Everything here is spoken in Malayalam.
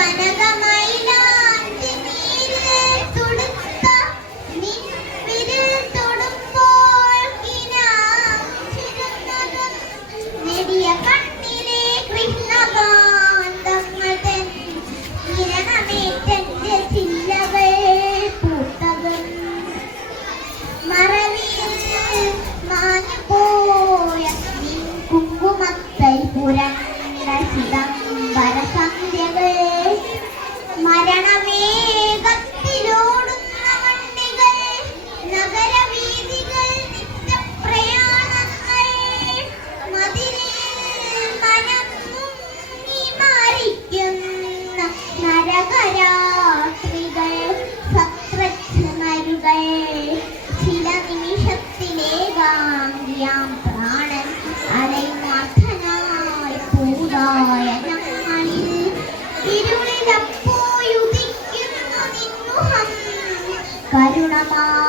奶奶，干嘛？ นาวี കരുണമാ.